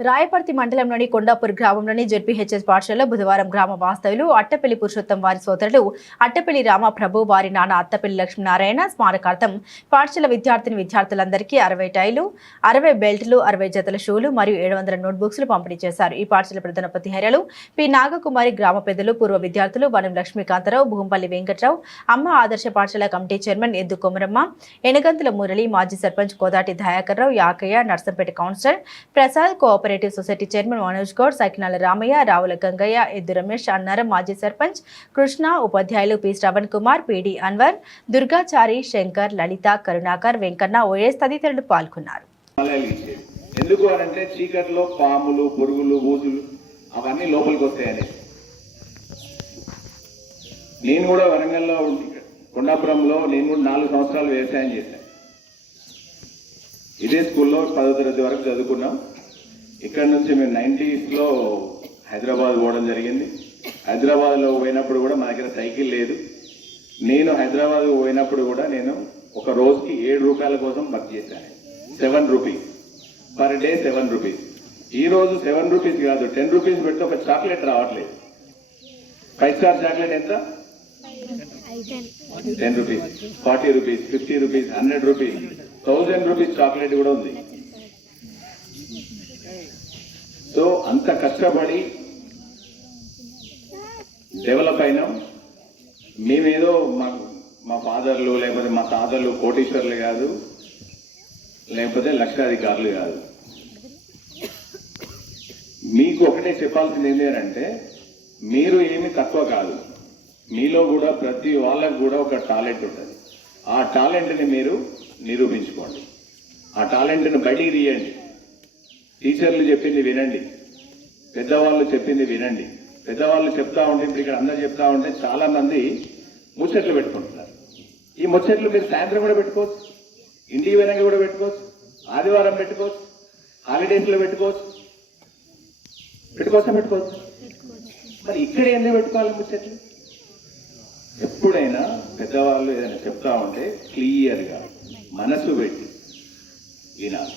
రాయపర్తి మండలంలోని కొండాపూర్ గ్రామంలోని జెడ్పీహెచ్ఎస్ పాఠశాలలో బుధవారం గ్రామ వాస్తవులు అట్టపల్లి పురుషోత్తం వారి సోదరులు అట్టపల్లి రామప్రభు వారి నాన్న అత్తపల్లి లక్ష్మీనారాయణ స్మారకార్థం పాఠశాల విద్యార్థిని విద్యార్థులందరికీ అరవై టైలు అరవై బెల్ట్లు అరవై జతల షూలు మరియు ఏడు వందల నోట్బుక్స్లు పంపిణీ చేశారు. ఈ పాఠశాల ప్రధాన ప్రతిహర్యలు పి. నాగకుమారి గ్రామ పెద్దలు పూర్వ విద్యార్థులు వనం లక్ష్మీకాంతరావు భూంపల్లి వెంకట్రావు అమ్మ ఆదర్శ పాఠశాల కమిటీ చైర్మన్ ఎద్దు కొమరమ్మ ఎనగంతుల మురళి మాజీ sarpanch Kodati Dayakar Rao Yakaiah Narsampet councillor Prasad cooperative cooperative society chairman Manoj Goud Sakinala Ramaiah Ravula Gangaiah Eddu Ramesh Annaram మాజీ సర్పంచ్ కృష్ణ ఉపాధ్యాయులు P Shravan Kumar PD Anwar Durgachari Shankar Lalitha Karunakar Venkanna OS తదితరులు పాల్గొన్నారు. ఎందుకు అని అంటే చీకట్లో పాములు పురుగులు బూజులు అవన్నీ లోపలికి వస్తాయని. నేను కూడా వరంగల్లో కొండాపురంలో నేను కూడా నాలుగు సంవత్సరాలు వ్యవసాయం చేశాను. ఇదే స్కూల్లో పదో తరగతి వరకు చదువుకున్నాం. ఇక్కడ నుంచి మేము నైంటీస్లో హైదరాబాద్ పోవడం జరిగింది. హైదరాబాద్లో పోయినప్పుడు కూడా మా దగ్గర సైకిల్ లేదు. నేను హైదరాబాద్ పోయినప్పుడు కూడా నేను ఒక రోజుకి ఏడు రూపాయల కోసం వర్క్ చేశాను. Seven rupees. Per day seven rupees. ఈ రోజు సెవెన్ రూపీస్ కాదు టెన్ రూపీస్ పెడితే ఒక చాక్లెట్ రావట్లేదు. ఫైవ్ స్టార్ చాక్లెట్ ఎంత? Ten rupees. Forty rupees fifty rupees hundred rupees. Thousand rupees chocolate కూడా ఉంది. సో అంత కష్టపడి డెవలప్ అయినాం. మేమేదో మా మా ఫాదర్లు లేకపోతే మా తాతలు కోటీశ్వర్లు కాదు లేకపోతే లక్షాధికారులు కాదు. మీకు ఒకటే చెప్పాల్సింది ఏంటి అని అంటే మీరు ఏమి తక్కువ కాదు. మీలో కూడా ప్రతి వాళ్ళకు కూడా ఒక టాలెంట్ ఉంటుంది. ఆ టాలెంట్ని మీరు నిరూపించుకోండి. ఆ టాలెంట్ని బయటికి తీయండి. టీచర్లు చెప్పింది వినండి. పెద్దవాళ్ళు చెప్పింది వినండి. పెద్దవాళ్ళు చెప్తా ఉంటే ఇప్పుడు ఇక్కడ అందరూ చెప్తా ఉంటే చాలా మంది ముచ్చట్లు పెట్టుకుంటున్నారు. ఈ ముచ్చట్లు మీరు సాయంత్రం కూడా పెట్టుకోవచ్చు. ఇంటికి వెనక కూడా పెట్టుకోవచ్చు. ఆదివారం పెట్టుకోవచ్చు. హాలిడేస్లో పెట్టుకోవచ్చు. పెట్టుకోవచ్చా పెట్టుకోవచ్చు? మరి ఇక్కడ ఎందుకు పెట్టుకోవాలి ముచ్చట్లు? ఎప్పుడైనా పెద్దవాళ్ళు ఏదైనా చెప్తా ఉంటే క్లియర్గా మనసు పెట్టి వినాలి.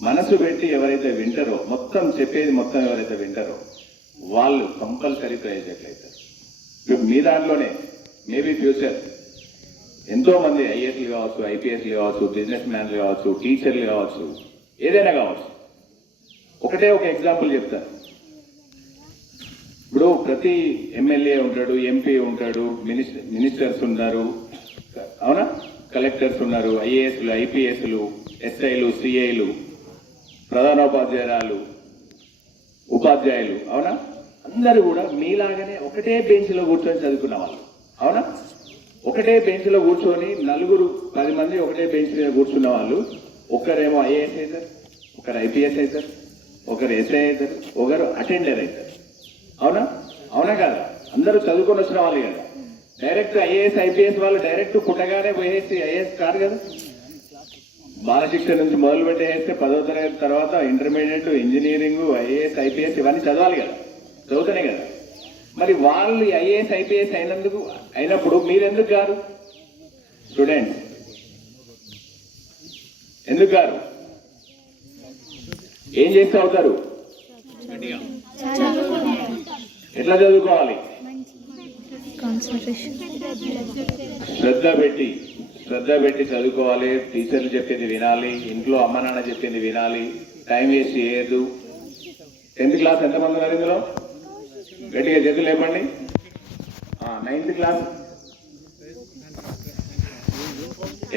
మనసు పెట్టి ఎవరైతే వింటారో మొత్తం చెప్పేది మొత్తం ఎవరైతే వింటారో వాళ్ళు కంపల్సరీ ప్రయోజకులవుతారు ఇప్పుడు మీ దాంట్లోనే మేబీ ఫ్యూచర్ ఎంతో మంది ఐఏఎస్లు కావచ్చు ఐపీఎస్లు కావచ్చు బిజినెస్ మ్యాన్లు కావచ్చు టీచర్లు కావచ్చు ఏదైనా కావచ్చు. ఒకటే ఒక ఎగ్జాంపుల్ చెప్తాను ఇప్పుడు ప్రతి ఎమ్మెల్యే ఉంటాడు ఎంపీ ఉంటాడు మినిస్టర్ మినిస్టర్స్ ఉన్నారు. అవునా? కలెక్టర్స్ ఉన్నారు ఐఏఎస్లు ఐపీఎస్లు ఎస్ఐలు సిఐలు. ప్రధానోపాధ్యాయురాలు ఉపాధ్యాయులు అవునా? అందరూ కూడా మీలాగనే ఒకటే బెంచ్లో కూర్చొని చదువుకున్న వాళ్ళు అవునా? ఒకటే బెంచ్లో కూర్చొని నలుగురు పది మంది ఒకటే బెంచ్ మీద కూర్చున్న వాళ్ళు ఒకరేమో ఐఏఎస్ అవుతారు ఒకరు ఐపీఎస్ అవుతారు ఒకరు ఎస్ఐ అవుతారు ఒకరు అటెండర్ అవుతారు అవునా? అవునా కదా? అందరూ చదువుకొని వచ్చిన వాళ్ళు కదా. డైరెక్ట్ ఐఏఎస్ ఐపీఎస్ వాళ్ళు డైరెక్ట్ పుట్టగానే పోయేసి ఐఏఎస్ కాదు. కదా బాలశిక్ష నుంచి మొదలు పెట్టేస్తే పదో తరగతి తర్వాత ఇంటర్మీడియట్ ఇంజనీరింగ్ ఐఏఎస్ ఐపీఎస్ ఇవన్నీ చదవాలి కదా. చదువుతానే కదా. మరి వాళ్ళు ఐఏఎస్ ఐపీఎస్ అయినందుకు అయినప్పుడు మీరెందుకు గారు? స్టూడెంట్ ఎందుకు గారు? ఏం చేస్తే అవుతారు ఎట్లా చదువుకోవాలి? శ్రద్ధ పెట్టి. శ్రద్ధ పెట్టి చదువుకోవాలి టీచర్లు చెప్పింది వినాలి ఇంట్లో అమ్మ నాన్న చెప్పింది వినాలి టైం వేస్ట్ చేయదు టెన్త్ క్లాస్ ఎంతమంది ఉన్నారు ఇందులో? గట్టిగా చేతులు లేపండి. Ninth class?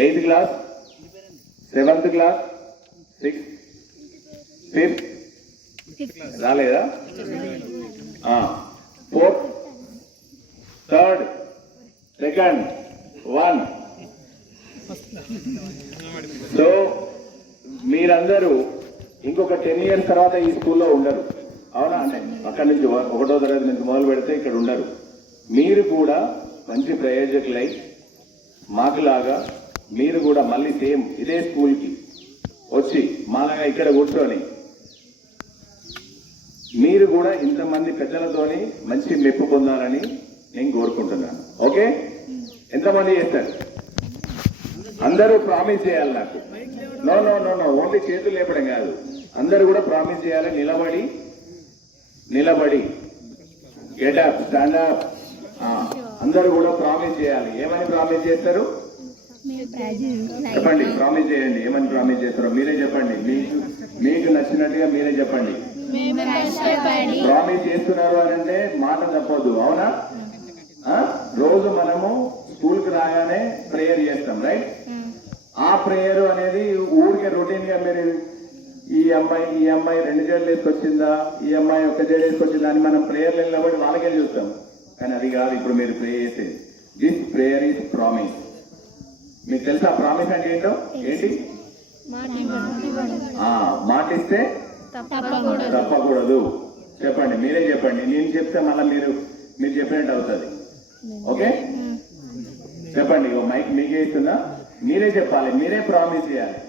Eighth class? Seventh class? Sixth? Fifth? రాలేదా? Fourth? Third? Second one so మీరందరూ ఇంకొక టెన్ ఇయర్స్ తర్వాత ఈ స్కూల్లో ఉండరు. అవునా? అంటే అక్కడి నుంచి ఒక- ఒకటో తరగతి నుంచి మొదలు పెడితే ఇక్కడ ఉండరు. మీరు కూడా మంచి ప్రయోజకులై మాకులాగా మీరు కూడా మళ్ళీ సేమ్ ఇదే స్కూల్కి వచ్చి మాలాగా ఇక్కడ కూర్చొని మీరు కూడా ఇంతమంది పెద్దలతోని మంచి మెప్పు పొందాలని నేను కోరుకుంటున్నాను. ఓకే? ఎంతమంది చేస్తారు? అందరూ ప్రామిస్ చేయాలి నాకు. No no no no only చేతులు లేపడం కాదు. అందరు కూడా ప్రామిస్ చేయాలి? నిలబడి నిలబడి. గెట్ అప్ స్టాండ్ అప్ అందరూ కూడా ప్రామిస్ చేయాలి. ఏమని ప్రామిస్ చేస్తారు? చెప్పండి ప్రామిస్ చేయండి. ఏమని ప్రామిస్ చేస్తారో మీరే చెప్పండి. మీకు మీకు నచ్చినట్టుగా మీరే చెప్పండి. ప్రామిస్ చేస్తున్నారు అని అంటే మాట తప్పొద్దు అవునా? ఆ? రోజు మనము స్కూల్కి రాగానే ప్రేయర్ చేస్తాం రైట్ ఆ ప్రేయర్ అనేది ఊరికే రొటీన్గా మీరు ఈ అమ్మాయి ఈ అమ్మాయి రెండు జడలు వేసుకొచ్చిందా ఈ అమ్మాయి ఒక జడ వేసుకొచ్చిందా అని మనం ప్రేయర్లు వెళ్ళినప్పుడు వాళ్ళకే చూస్తాం. కానీ అది కాదు ఇప్పుడు మీరు ప్రే చేసేది దిస్ ప్రేయర్ ఈస్ ప్రామిస్ మీకు తెలుసా ప్రామిస్ అంటే ఏంటో? ఏంటి? ఆ, మాట ఇస్తే తప్పకూడదు. చెప్పండి మీరే చెప్పండి. నేను చెప్తే మళ్ళీ మీరు మీరు చెప్పినట్టు అవుతుంది. ఓకే? చెప్పండి మైక్ మీకే ఇస్తుందా మీరే చెప్పాలి మీరే ప్రామిస్ చేయాలి.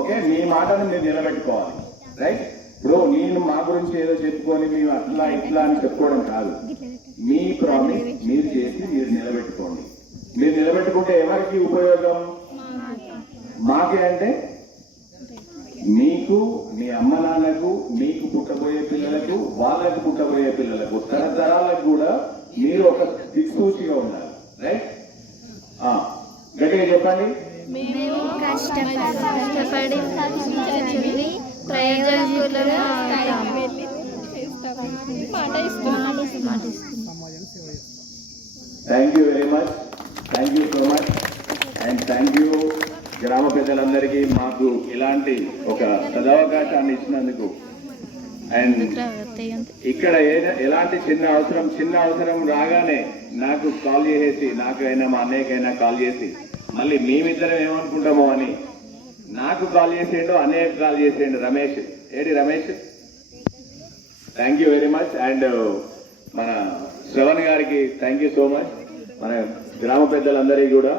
ఓకే మీ మాటను మీరు నిలబెట్టుకోవాలి. రైట్ ఇప్పుడు నేను మా గురించి ఏదో చెప్పుకొని మేము అట్లా ఇట్లా అని చెప్పుకోవడం కాదు. మీ ప్రామిస్ మీరు చేసి మీరు నిలబెట్టుకోండి. మీరు నిలబెట్టుకుంటే ఎవరికి ఉపయోగం? మాకే అంటే? మీకు మీ అమ్మ నాన్నకు మీకు పుట్టబోయే పిల్లలకు వాళ్ళకు పుట్టబోయే పిల్లలకు తరతరాలకు కూడా మీరు ఒక దిక్సూచిగా ఉండాలి. రైట్ గట్టిగా చెప్పండి. మేము కష్టపడి చదివి ప్రయోజకులుగా thank you very much thank you so much and thank you గ్రామ పెద్దలందరికీ మాకు ఇలాంటి ఒక సదవకాశాన్ని ఇచ్చినందుకు. అండ్ ఇక్కడ ఎలాంటి చిన్న అవసరం చిన్న అవసరం రాగానే నాకు కాల్ చేసేసి నాకైనా మా అన్నయ్యకైనా కాల్ చేసి మళ్ళీ మేమిద్దరం ఏమనుకుంటామో అని నాకు కాల్ చేసేయండు అన్నయ్యకు కాల్ చేసేయండు Ramesh. AD Ramesh? Thank you very much and మన శ్రవణ్ గారికి థ్యాంక్ యూ సో మచ్ మన గ్రామ పెద్దలందరికీ కూడా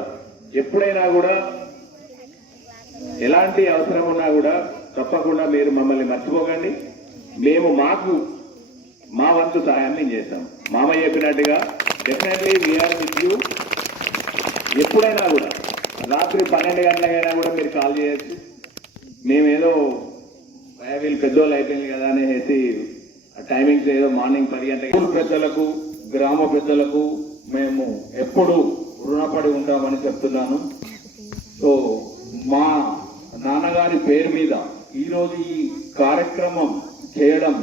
ఎప్పుడైనా కూడా ఎలాంటి అవసరం ఉన్నా కూడా తప్పకుండా మీరు మమ్మల్ని మర్చిపోకండి. మేము మాకు మా వంతు సహాయం మేము చేస్తాం. మామ చెప్పినట్టుగా డెఫినెట్లీ వీఆర్ విత్ యూ ఎప్పుడైనా కూడా రాత్రి పన్నెండు గంటలకైనా కూడా మీరు కాల్ చేయొచ్చు మేమేదో వీళ్ళు పెద్దోళ్ళు అయిపోయింది కదా అనేసి టైమింగ్స్ ఏదో మార్నింగ్ పది గంటలకి. పెద్దలకు గ్రామ పెద్దలకు మేము ఎప్పుడు రుణపడి ఉంటామని చెప్తున్నాను. సో మా నాన్నగారి పేరు మీద ఈరోజు ఈ కార్యక్రమం చేయడం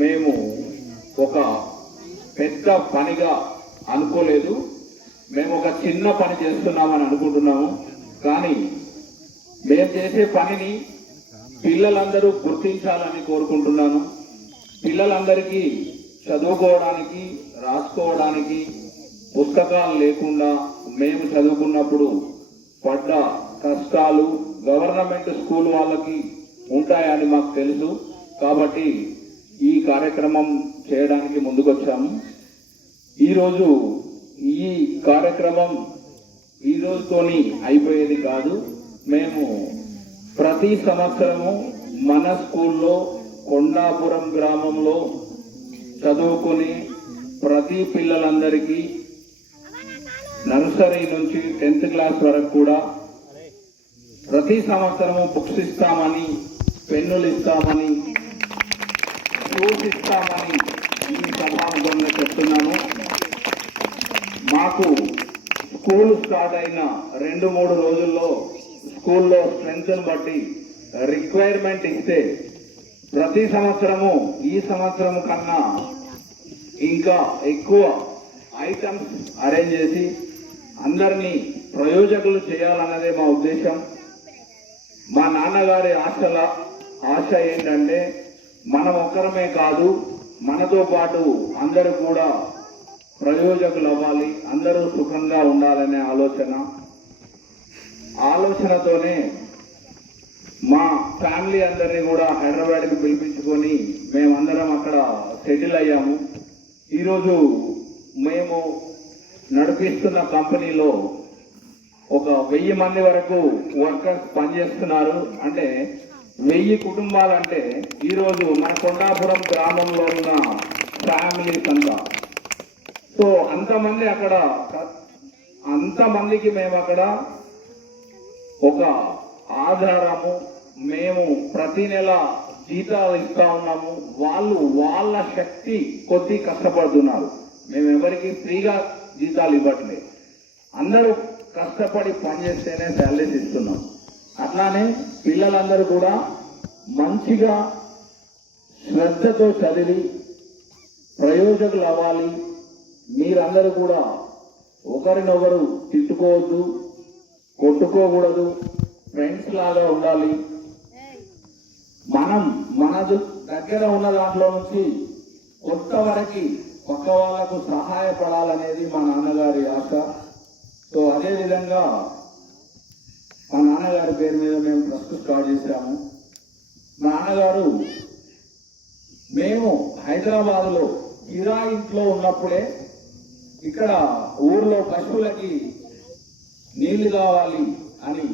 మేము ఒక పెద్ద పనిగా అనుకోలేదు. మేము ఒక చిన్న పని చేస్తున్నామని అనుకుంటున్నాము. కానీ మేము చేసే పనిని పిల్లలందరూ గుర్తించాలని కోరుకుంటున్నాను. పిల్లలందరికీ చదువుకోవడానికి రాసుకోవడానికి పుస్తకాలు లేకుండా మేము చదువుకున్నప్పుడు పడ్డ కష్టాలు గవర్నమెంట్ స్కూల్ వాళ్ళకి ఉంటాయని మాకు తెలుసు. కాబట్టి ఈ కార్యక్రమం చేయడానికి ముందుకొచ్చాము. ఈరోజు ఈ కార్యక్రమం ఈ రోజుతోని అయిపోయేది కాదు. మేము ప్రతి సంవత్సరము మన స్కూల్లో కొండాపురం గ్రామంలో చదువుకొని ప్రతి పిల్లలందరికీ నర్సరీ నుంచి టెన్త్ క్లాస్ వరకు కూడా ప్రతి సంవత్సరము బుక్స్ ఇస్తామని పెన్నులు ఇస్తామని షూస్ ఇస్తామని ఈ సభాముఖంగా చెప్తున్నాను మాకు స్కూల్ స్టార్ట్ అయిన రెండు మూడు రోజుల్లో స్కూల్లో స్ట్రెంగ్త్ బట్టి రిక్వైర్మెంట్ ఇస్తే ప్రతి సంవత్సరము ఈ సంవత్సరం కన్నా ఇంకా ఎక్కువ ఐటమ్స్ అరేంజ్ చేసి అందరినీ ప్రయోజకులు చేయాలన్నదే మా ఉద్దేశం. మా నాన్నగారి ఆశల ఆశ ఏంటంటే మనం ఒక్కరమే కాదు మనతో పాటు అందరూ కూడా ప్రయోజకులు అవ్వాలి అందరూ సుఖంగా ఉండాలనే ఆలోచన. ఆలోచనతోనే మా ఫ్యామిలీ అందరినీ కూడా హైదరాబాద్కి పిలిపించుకొని మేమందరం అక్కడ సెటిల్ అయ్యాము. ఈరోజు మేము నడిపిస్తున్న కంపెనీలో ఒక వెయ్యి మంది వరకు వర్కర్స్ పనిచేస్తున్నారు. అంటే వెయ్యి కుటుంబాలంటే ఈరోజు మన కొండాపురం గ్రామంలో ఉన్న ఫ్యామిలీస్ అంతా సో అంతమంది అక్కడ అంతమందికి మేము అక్కడ ఒక ఆధారము. మేము ప్రతి నెల జీతాలు ఇస్తా ఉన్నాము. వాళ్ళు వాళ్ళ శక్తి కొద్ది కష్టపడుతున్నారు. మేము ఎవరికి ఫ్రీగా జీతాలు ఇవ్వట్లేదు. అందరూ కష్టపడి పనిచేస్తేనే శాలరీస్ ఇస్తున్నాం. అట్లానే పిల్లలందరూ కూడా మంచిగా శ్రద్ధతో చదివి ప్రయోజకులు అవ్వాలి. మీరందరూ కూడా ఒకరినొకరు తిట్టుకోవద్దు కొట్టుకోకూడదు. ఫ్రెండ్స్ లాగా ఉండాలి. మనం మన దగ్గర ఉన్న దాంట్లో నుంచి కొత్త వరకు పక్క వాళ్ళకు సహాయపడాలనేది మా నాన్నగారి ఆశ. సో అదే విధంగా మా నాన్నగారి పేరు మీద మేము ట్రస్ట్ స్టార్ట్ చేశాము. మా నాన్నగారు మేము హైదరాబాద్లో కిరా ఇంట్లో ఉన్నప్పుడే ఇక్కడ ఊర్లో పశువులకి నీళ్ళు కావాలి అని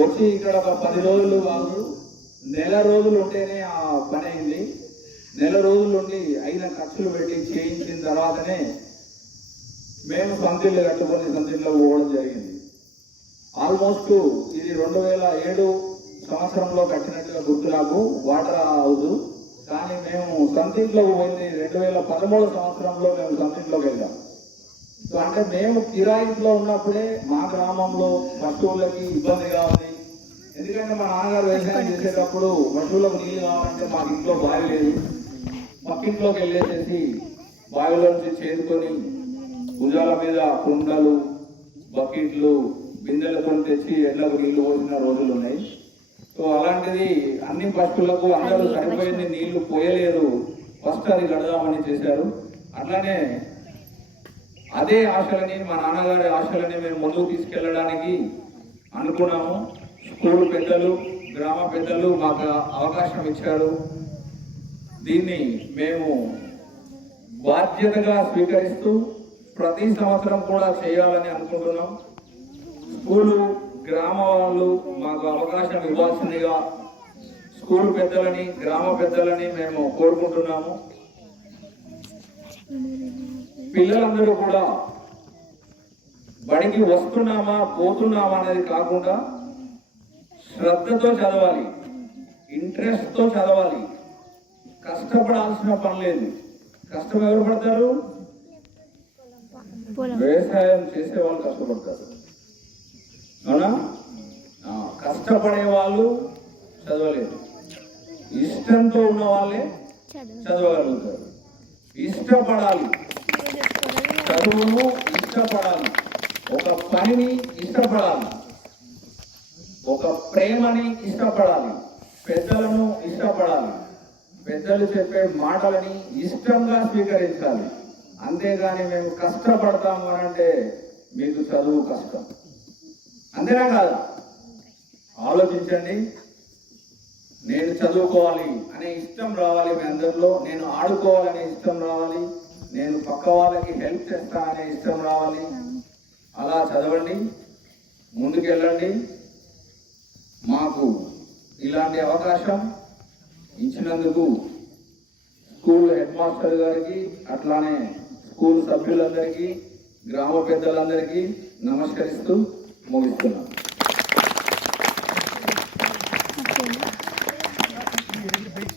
వచ్చి ఇక్కడ ఒక పది రోజులు వాళ్ళు నెల రోజులు ఉంటేనే ఆ పని అయింది. నెల రోజులు ఉండి అయిన ఖర్చులు పెట్టి చేయించిన తర్వాతనే మేము సంతిళ్ళు కట్టుకొని సంతిల్లో పోవడం జరిగింది. ఆల్మోస్ట్ ఇది రెండు వేల ఏడు సంవత్సరంలో కట్టినట్టుగా గుర్తు నాకు వాటర్ హౌస్ కానీ మేము సంతింట్లో పోయింది రెండు వేల పదమూడు సంవత్సరంలో మేము సంతింట్లోకి వెళ్ళాం. సో అంటే మేము కిరాయింట్లో ఉన్నప్పుడే మా గ్రామంలో పశువులకి ఇబ్బందిగా ఉంది ఎందుకంటే మా నాన్నగారు వ్యవసాయం చేసేటప్పుడు పశువులకు నీళ్ళు కావాలంటే మాకు ఇంట్లో బావి లేదు. పక్కింట్లోకి వెళ్ళేసేసి బావిలో నుంచి చేరుకొని భుజాల మీద కుండలు బకెట్లు బిందెలతో తెచ్చి ఎడ్లకు నీళ్ళు పోసిన రోజులు ఉన్నాయి. సో అలాంటిది అన్ని పశువులకు అందరూ సరిపోయింది నీళ్ళు పోయలేదు. ఫస్ట్ అది గడదామని చేశారు. అట్లానే అదే ఆశలని మా నాన్నగారి ఆశలని మేము ముందుకు తీసుకెళ్ళడానికి అనుకున్నాము. స్కూల్ పెద్దలు గ్రామ పెద్దలు మాకు అవకాశం ఇచ్చారు. దీన్ని మేము బాధ్యతగా స్వీకరిస్తూ ప్రతి సంవత్సరం కూడా చేయాలని అనుకుంటున్నాం. స్కూలు గ్రామ వాళ్ళు మాకు అవకాశం ఇవ్వాల్సిందిగా స్కూల్ పెద్దలని గ్రామ పెద్దలని మేము కోరుకుంటున్నాము. పిల్లలందరూ కూడా బడికి వస్తున్నామా పోతున్నామా అనేది కాకుండా శ్రద్ధతో చదవాలి ఇంట్రెస్ట్తో చదవాలి. కష్టపడాల్సిన పని లేదు. కష్టం ఎవరు పడతారు? వ్యవసాయం చేసే వాళ్ళు కష్టపడతారు. అవునా? కష్టపడే వాళ్ళు చదవలేరు. ఇష్టంతో ఉన్న వాళ్ళే చదవగలుగుతారు. ఇష్టపడాలి. చదువును ఇష్టపడాలి. ఒక పనిని ఇష్టపడాలి. ఒక ప్రేమని ఇష్టపడాలి. పెద్దలను ఇష్టపడాలి. పెద్దలు చెప్పే మాటలని ఇష్టంగా స్వీకరించాలి. అంతేగాని మేము కష్టపడతాము అని అంటే మీకు చదువు కష్టం. అంతేనా కాదా. ఆలోచించండి. నేను చదువుకోవాలి అనే ఇష్టం రావాలి మీ అందరిలో. నేను ఆడుకోవాలనే ఇష్టం రావాలి. నేను పక్క వాళ్ళకి హెల్ప్ చేస్తా అనే ఇష్టం రావాలి. అలా చదవండి. ముందుకెళ్ళండి. మాకు ఇలాంటి అవకాశం ఇచ్చినందుకు స్కూల్ హెడ్ మాస్టర్ గారికి అట్లానే స్కూల్ సభ్యులందరికీ గ్రామ పెద్దలందరికీ నమస్కరిస్తూ ముగిస్తున్నాను